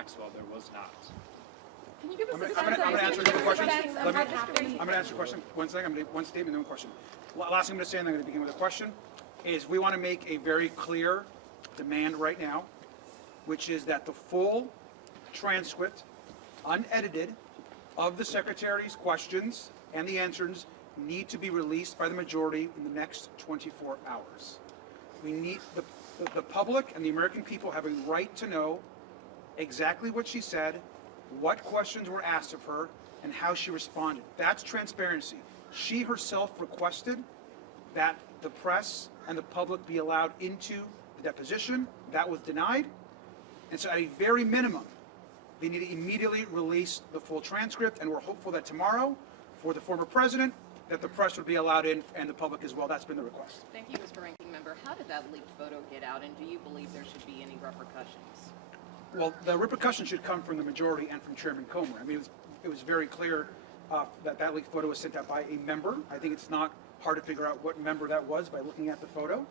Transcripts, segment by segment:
Maxwell, there was not. Can you give us I'm a sense going to answer the question. of what happened? I'm going to answer your question. One second. I'm going to one statement, then one question. Last thing I'm going to say, and I'm going to begin with a question, is we want to make a very clear demand right now, which is that the full transcript, unedited, of the Secretary's questions and the answers need to be released by the majority in the next 24 hours. We need the public and the American people have a right to know exactly what she said, what questions were asked of her, and how she responded. That's transparency. She herself requested that the press and the public be allowed into the deposition. That was denied. And so at a very minimum, they need to immediately release the full transcript, and we're hopeful that tomorrow, for the former president, that the press would be allowed in and the public as well. That's been the request. Thank you, Mr. Ranking Member. How did that leaked photo get out, and do you believe there should be any repercussions? Well, the repercussions should come from the majority and from Chairman Comer. I mean, it was very clear that leaked photo was sent out by a member. I think it's not hard to figure out what member that was by looking at the photo.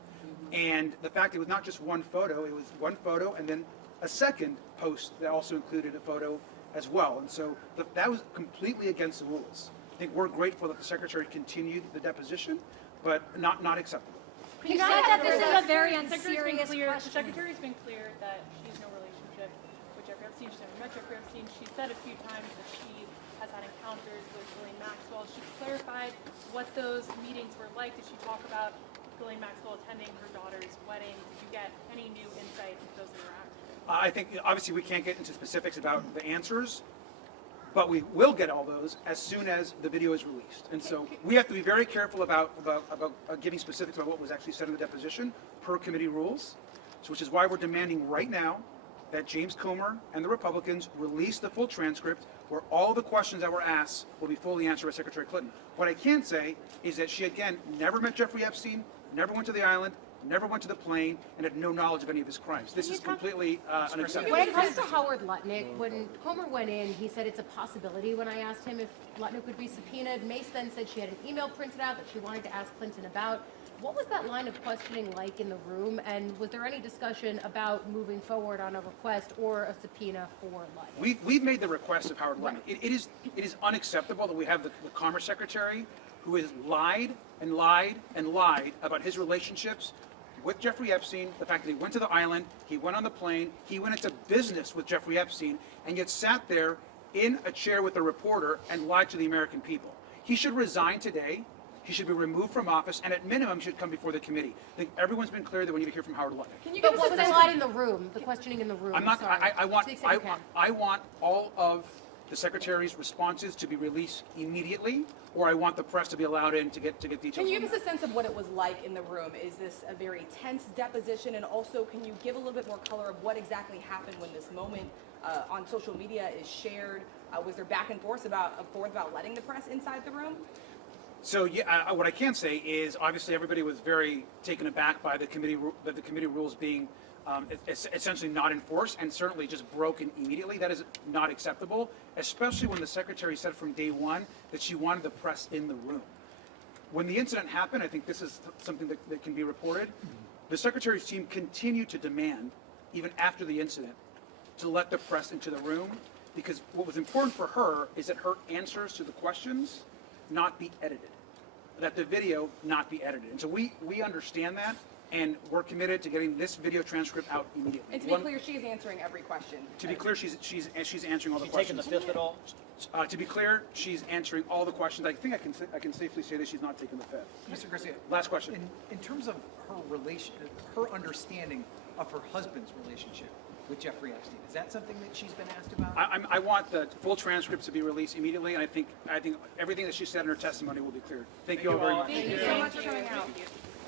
And the fact it was not just one photo, it was one photo and then a second post that also included a photo as well. And so that was completely against the rules. I think we're grateful that the Secretary continued the deposition, but not acceptable. You said that this is a very unserious The question. Secretary's been clear that she has no relationship with Jeffrey Epstein. She's never met Jeffrey Epstein. She said a few times that she has had encounters with Ghislaine Maxwell. She clarified what those meetings were like. Did she talk about Ghislaine Maxwell attending her daughter's wedding? Did you get any new insight into those interactions? I think, obviously, we can't get into specifics about the answers, but we will get all those as soon as the video is released. And so we have to be very careful about giving specifics about what was actually said in the deposition per committee rules, so which is why we're demanding right now that James Comer and the Republicans release the full transcript where all the questions that were asked will be fully answered by Secretary Clinton. What I can say is that she, again, never met Jeffrey Epstein, never went to the island, never went to the plane, and had no knowledge of any of his crimes. This is completely unacceptable. When it comes to Howard Lutnik, when Comer went in, he said it's a possibility. When I asked him if Lutnik would be subpoenaed, Mace then said she had an email printed out that she wanted to ask Clinton about. What was that line of questioning like in the room, and was there any discussion about moving forward on a request or a subpoena for Lutnik? We've made the request of Howard Lutnik. It is unacceptable that we have the Commerce Secretary who has lied and lied and lied about his relationships with Jeffrey Epstein, the fact that he went to the island, he went on the plane, he went into business with Jeffrey Epstein, and yet sat there in a chair with a reporter and lied to the American people. He should resign today. He should be removed from office, and at minimum should come before the committee. I think everyone's been clear that we need to hear from Howard Lutnik. Can you give us a sense in the room, the questioning in the room? I'm not. Sorry. I want all of the Secretary's responses to be released immediately, or I want the press to be allowed in to get details. Can you give us a sense of what it was like in the room? Is this a very tense deposition? And also, can you give a little bit more color of what exactly happened when this moment on social media is shared? Was there back and forth about letting the press inside the room? So yeah, what I can say is obviously everybody was very taken aback by the committee rules being essentially not enforced and certainly just broken immediately. That is not acceptable, especially when the Secretary said from day one that she wanted the press in the room. When the incident happened, I think this is something that can be reported, the Secretary's team continued to demand, even after the incident, to let the press into the room, because what was important for her is that her answers to the questions not be edited, that the video not be edited. And so we understand that, and we're committed to getting this video transcript out immediately. And to be clear, she's answering every question. To be clear, she's answering all the She taking questions. the fifth at all? To be clear, she's answering all the questions. I think I can safely say that she's not taking the fifth. Mr. Garcia, Last question. in terms of her understanding of her husband's relationship with Jeffrey Epstein, is that something that she's been asked about? I want the full transcripts to be released immediately, and I think everything that she said in her testimony will be cleared. Thank you all very much. Thank you so much for coming out.